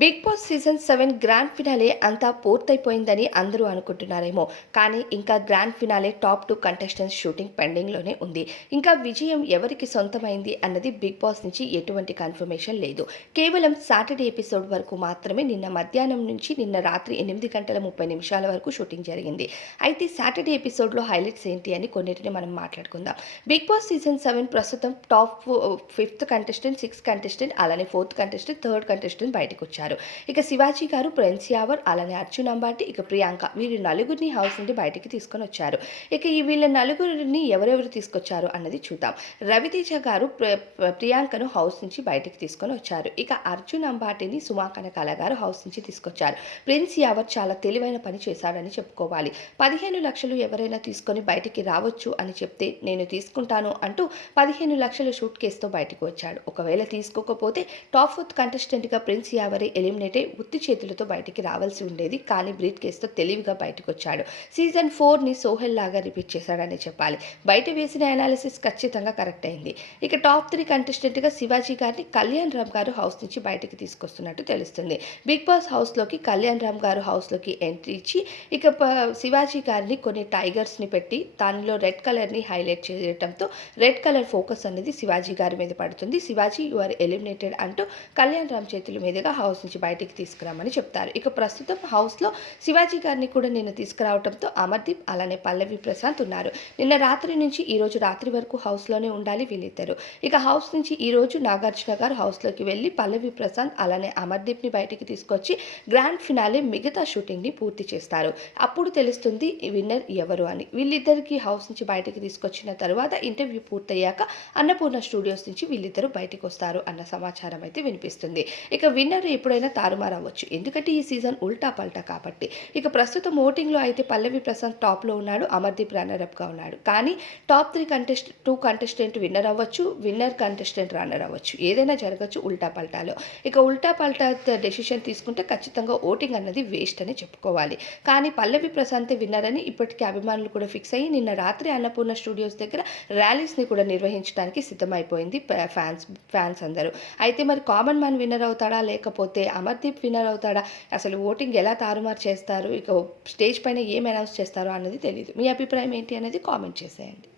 Bigg Boss season seven grand finale అంతా పూర్తయిపోయిందని అందరూ అనుకుంటున్నారేమో. కానీ ఇంకా grand finale top two contestants shooting పెండింగ్లోనే ఉంది. ఇంకా విజయం ఎవరికి సొంతమైంది అన్నది బిగ్ బాస్ నుంచి ఎటువంటి కన్ఫర్మేషన్ లేదు. కేవలం సాటర్డే ఎపిసోడ్ వరకు మాత్రమే నిన్న మధ్యాహ్నం నుంచి నిన్న రాత్రి ఎనిమిది గంటల ముప్పై నిమిషాల వరకు షూటింగ్ జరిగింది. అయితే సాటర్డే ఎపిసోడ్లో హైలైట్స్ ఏంటి అని కొన్నిటిని మనం మాట్లాడుకుందాం. బిగ్ బాస్ సీజన్ సెవెన్ ప్రస్తుతం top fifth contestant sixth contestant అలానే ఫోర్త్ కంటెస్టెంట్ థర్డ్ కంటెస్టెంట్ బయటకు వచ్చారు ఇక శివాజీ గారు ప్రిన్స్ యావర్ అలానే అర్జున్ అంబాటి ఇక ప్రియాంక వీరి నలుగురిని హౌస్ నుండి బయటికి తీసుకొని వచ్చారు. ఇక ఈ వీళ్ళ నలుగురిని ఎవరెవరు తీసుకొచ్చారు అన్నది చూద్దాం. రవితేజ గారు ప్ర- ప్రియాంకను హౌస్ నుంచి బయటికి తీసుకొని వచ్చారు. ఇక అర్జున్ అంబాటిని సుమా కనకాల గారు హౌస్ నుంచి తీసుకొచ్చారు. ప్రిన్స్ యావర్ చాలా తెలివైన పని చేశాడని చెప్పుకోవాలి. పదిహేను లక్షలు ఎవరైనా తీసుకొని బయటికి రావచ్చు అని చెప్తే నేను తీసుకుంటాను అంటూ పదిహేను లక్షల షూట్ కేసుతో బయటకు వచ్చాడు. ఒకవేళ తీసుకోకపోతే టాప్ ఫోర్త్ కంటెస్టెంట్గా ప్రిన్స్ యావరే ఎలిమినేట్ అయి ఉత్తి చేతులతో బయటికి రావాల్సి ఉండేది. కానీ బ్రీత్ కేసుతో తెలివిగా బయటకు వచ్చాడు సీజన్ ఫోర్ని సోహెల్ లాగా రిపీట్ చేశాడని చెప్పాలి. బయట వేసిన అనాలిసిస్ ఖచ్చితంగా కరెక్ట్ అయింది. ఇక టాప్ త్రీ కంటెస్టెంట్గా శివాజీ గారిని కళ్యాణ్ రామ్ గారు హౌస్ నుంచి బయటికి తీసుకొస్తున్నట్టు తెలుస్తుంది. బిగ్ బాస్ హౌస్లోకి కళ్యాణ్ రామ్ గారు హౌస్లోకి ఎంట్రీ ఇచ్చి ఇక శివాజీ గారిని కొన్ని టైగర్స్ని పెట్టి దానిలో రెడ్ కలర్ని హైలైట్ చేయడంతో రెడ్ కలర్ ఫోకస్ అనేది శివాజీ గారి మీద పడుతుంది. శివాజీ యు ఆర్ ఎలిమినేటెడ్ అంటూ కళ్యాణ్ రామ్ చేతుల మీదుగా హౌస్ నుంచి బయటికి తీసుకురామని చెప్తారు. ఇక ప్రస్తుతం హౌస్లో శివాజీ గారిని కూడా నిన్న తీసుకురావడంతో అమర్దీప్ అలానే పల్లవి ప్రశాంత్ ఉన్నారు. నిన్న రాత్రి నుంచి ఈ రోజు రాత్రి వరకు హౌస్లోనే ఉండాలి వీళ్ళిద్దరు. ఇక హౌస్ నుంచి ఈ రోజు నాగార్జున గారు హౌస్లోకి వెళ్ళి పల్లవి ప్రశాంత్ అలానే అమర్దీప్ని బయటికి తీసుకొచ్చి గ్రాండ్ ఫినాలే మిగతా షూటింగ్ని పూర్తి చేస్తారు. అప్పుడు తెలుస్తుంది విన్నర్ ఎవరు అని. వీళ్ళిద్దరికి హౌస్ నుంచి బయటికి తీసుకొచ్చిన తర్వాత ఇంటర్వ్యూ పూర్తయ్యాక అన్నపూర్ణ స్టూడియోస్ నుంచి వీళ్ళిద్దరూ బయటికి వస్తారు అన్న సమాచారం అయితే వినిపిస్తుంది. ఇక విన్నర్ ఇప్పుడు ఎప్పుడైనా తారుమారు ఎందుకంటే ఈ సీజన్ ఉల్టా పల్టా కాబట్టి. ఇక ప్రస్తుతం ఓటింగ్లో అయితే పల్లవి ప్రశాంత్ టాప్లో ఉన్నాడు అమర్దీప్ రన్నరప్గా ఉన్నాడు. కానీ top three contest two contestant winner అవ్వచ్చు విన్నర్ కంటెస్టెంట్ రన్నర్ అవ్వచ్చు. ఏదైనా జరగచ్చు ఉల్టా పల్టాలో. ఇక ఉల్టా పల్టా డెసిషన్ తీసుకుంటే ఖచ్చితంగా ఓటింగ్ అన్నది వేస్ట్ అని చెప్పుకోవాలి. కానీ పల్లవి ప్రశాంతే విన్నర్ అని ఇప్పటికీ అభిమానులు కూడా ఫిక్స్ అయ్యి నిన్న రాత్రి అన్నపూర్ణ స్టూడియోస్ దగ్గర ర్యాలీస్ని కూడా నిర్వహించడానికి సిద్ధమైపోయింది ఫ్యాన్స్ ఫ్యాన్స్ అందరూ. అయితే మరి కామన్ మ్యాన్ విన్నర్ అవుతాడా లేకపోతే అమర్దీప్ విన్నర్ అవుతాడా? అసలు ఓటింగ్ ఎలా తారుమారు చేస్తారు? ఇక స్టేజ్ పైన ఏం అనౌన్స్ చేస్తారో అన్నది తెలియదు మీ అభిప్రాయం ఏంటి అనేది కామెంట్ చేసేయండి.